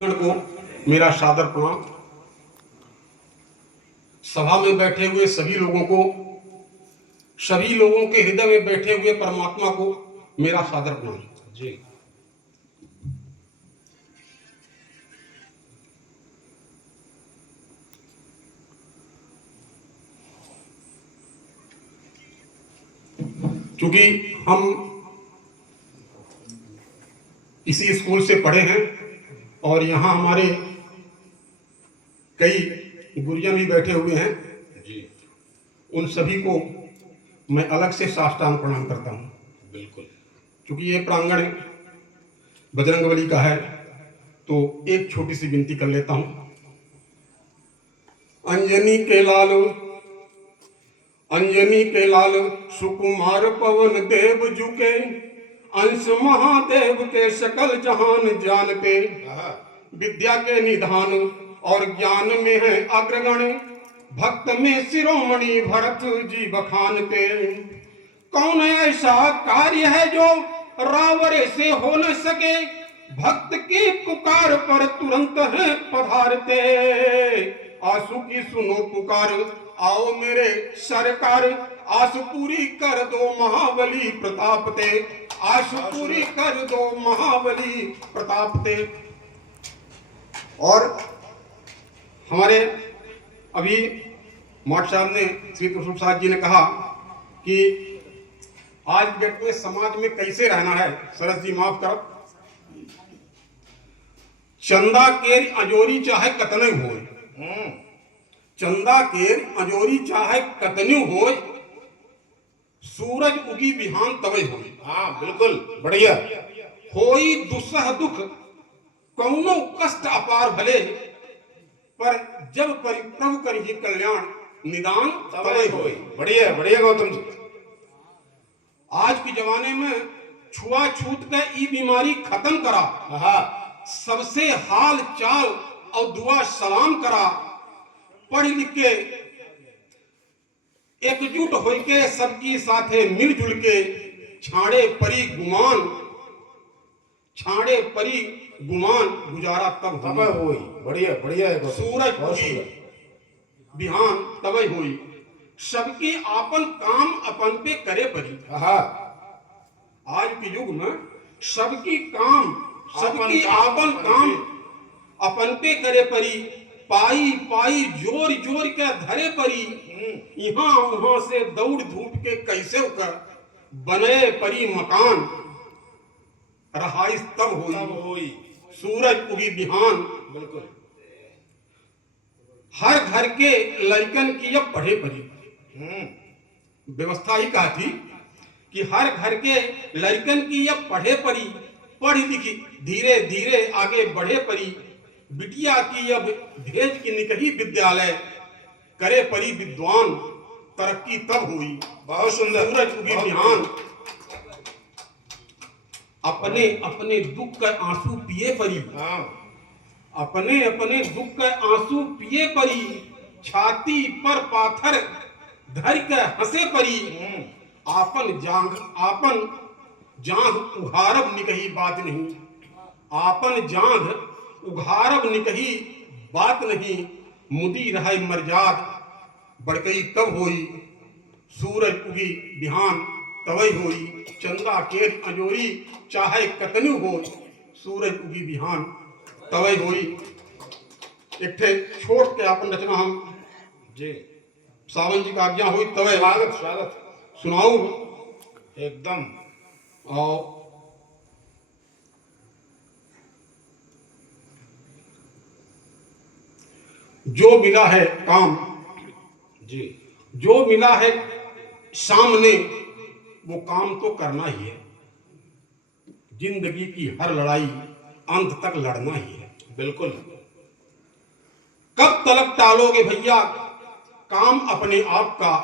को मेरा सादर प्रणाम। सभा में बैठे हुए सभी लोगों को, सभी लोगों के हृदय में बैठे हुए परमात्मा को मेरा सादर प्रणाम जी। क्योंकि हम इसी स्कूल से पढ़े हैं और यहाँ हमारे कई गुरुजन भी बैठे हुए हैं जी। उन सभी को मैं अलग से साष्टांग प्रणाम करता हूँ। बिल्कुल, क्योंकि ये प्रांगण बजरंगबली का है, तो एक छोटी सी विनती कर लेता हूँ। अंजनी के लाल सुकुमार पवन देव जुके, अंश महादेव के सकल जहान जान पे, विद्या के निधान और ज्ञान में है अग्रगण, भक्त में शिरोमणि भरत जी बखान पे। कौन ऐसा कार्य है जो रावरे से हो न सके, भक्त की पुकार पर तुरंत है पधारते। आंसू की सुनो पुकार, आओ मेरे सरकार, आस पूरी कर दो महाबली प्रताप ते, आस पूरी कर दो महाबली प्रताप ते। और हमारे अभी मौट साहब ने, श्री कृष्ण प्रसाद जी ने कहा कि आज डेट में समाज में कैसे रहना है। सरस जी माफ करो, चंदा केर अजोरी चाहे कतने होय, चंदा केर अजोरी चाहे कतन्यू होय, सूरज उगी बिहान तवे होय। हाँ बिल्कुल बढ़िया। होई दुस्सह दुख कौनो कष्ट अपार भले, पर जब प्रभु करिए कल्याण निदान तवे होय। बढ़िया बढ़िया गौतम जी। आज के जमाने में छुआछूत का ई बीमारी खत्म करा, सबसे हाल चाल और दुआ सलाम करा, पढ़ लिख के एकजुट होके सबकी साथे मिलजुल के, छाड़े परी गुमान गुजारा तब होई। बढ़िया बढ़िया है। सूरज उगी बिहान तब होई, सबके आपन काम अपन पे करे परी। आज के युग में सबकी आपन काम अपन पे करे परी, पाई पाई जोर जोर के धरे परी, यहाँ वहां से दौड़ धूप के कैसे कर बने परी मकान, रहाइश तब होई सूरज उगी बिहान। बिल्कुल, हर घर के लड़कन की अब पढ़े परी, व्यवस्था ही कहा थी कि हर घर के लड़कन की अब पढ़े परी, पढ़ लिखी धीरे धीरे आगे बढ़े परी, बिटिया की अब भेज की निकही विद्यालय, करे परी विद्वान तरक्की तब हुई। बहुत सुंदर। सूरज उगी बिहान, अपने अपने दुख का आंसू पिए परी, अपने अपने दुख का आंसू पिए परी, छाती पर पाथर धर के हंसे परी, आपन जांघ उघारब निकही बात नहीं, आपन जांघ उघारब निकही बात नहीं, मुदी रहे मर्याद बड़कई तब होई, सूरज उगी बिहान तवई होई, चंदा केर अजोरी चाहे कतनु हो, सूरज उगी बिहान तवई होई। एक थे छोड़ के अपन रचना हम जी सावन जी का आज्ञा हुई तवे स्वागत सुनाऊ एकदम। और जो मिला है काम जी, जो मिला है सामने, वो काम तो करना ही है। जिंदगी की हर लड़ाई अंत तक लड़ना ही है। बिल्कुल, कब तलक टालोगे भैया काम अपने आप का,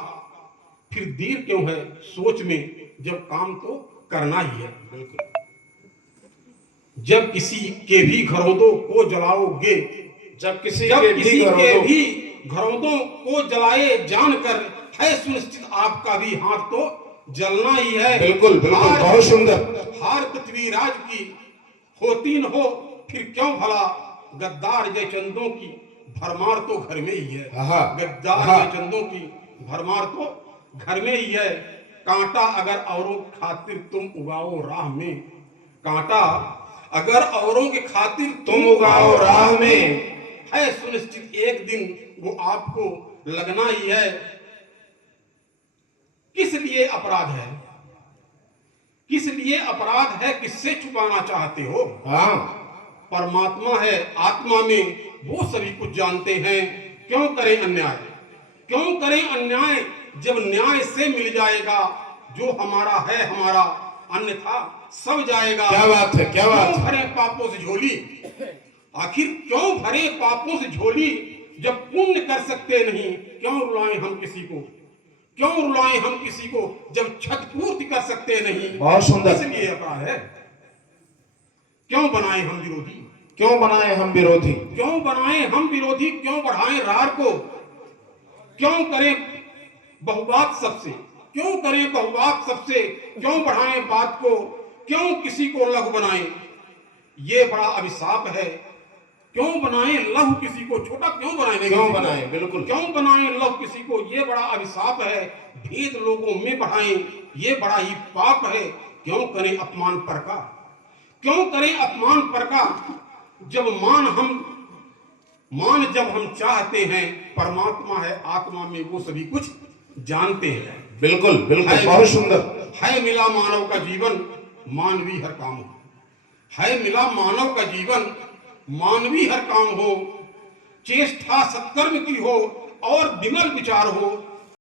फिर देर क्यों है सोच में, जब काम तो करना ही है। बिल्कुल, जब किसी के भी घरौंदों को जलाओगे, जब किसी के भी घरौंदों को जलाए जानकर, है सुनिश्चित आपका भी हाथ तो जलना ही है। बिल्कुल बिल्कुल, बहुत सुंदर। हार पृथ्वी राज की होती न हो फिर क्यों भला, गद्दार जय चंदों की भरमार तो घर में ही है। हाँ। गद्दार हाँ। जय चंदों की भरमार तो घर में ही है। कांटा अगर औरों की खातिर तुम उगाओ राह में, कांटा अगर औरों की खातिर तुम उगाओ राह में, है सुनिश्चित एक दिन वो आपको लगना ही है। किस लिए अपराध है, किस लिए अपराध है, किससे छुपाना चाहते हो? हाँ। परमात्मा है, आत्मा में वो सभी कुछ जानते हैं। क्यों करें अन्याय, क्यों करें अन्याय, जब न्याय से मिल जाएगा जो हमारा है हमारा, अन्यथा सब जाएगा। क्या बात है, क्या बात क्यों है। भरे पापों से झोली, आखिर क्यों भरे पापों से झोली, जब पुण्य कर सकते नहीं क्यों रुलाएं हम किसी को, क्यों रुलाएं हम किसी को, जब छत पूर्ति कर सकते नहीं। बहुत सुंदर। इसलिए अपराध है। क्यों बनाए हम विरोधी, क्यों बनाए हम विरोधी, क्यों बनाए हम विरोधी, क्यों बढ़ाएं रार को, क्यों करें बहुबात सबसे, क्यों करें बहुबात सबसे, क्यों बढ़ाएं बात को, क्यों किसी को लघु बनाएं, ये बड़ा अभिशाप है। क्यों बनाएं लघु किसी को, छोटा क्यों बनाएं, क्यों बनाएं, बिल्कुल क्यों बनाएं लघु किसी को, ये बड़ा अभिशाप है। भेद लोगों में बढ़ाएं, ये बड़ा ही पाप है। क्यों करें अपमान पर का, क्यों करें अपमान पर का, जब मान जब हम चाहते हैं, परमात्मा है आत्मा में वो सभी कुछ जानते हैं। बिल्कुल बिल्कुल, बहुत सुंदर। है मिला मानव का जीवन मानवी हर काम हो, है मिला मानव का जीवन मानवी हर काम हो, चेष्टा सत्कर्म की हो और विमल विचार हो,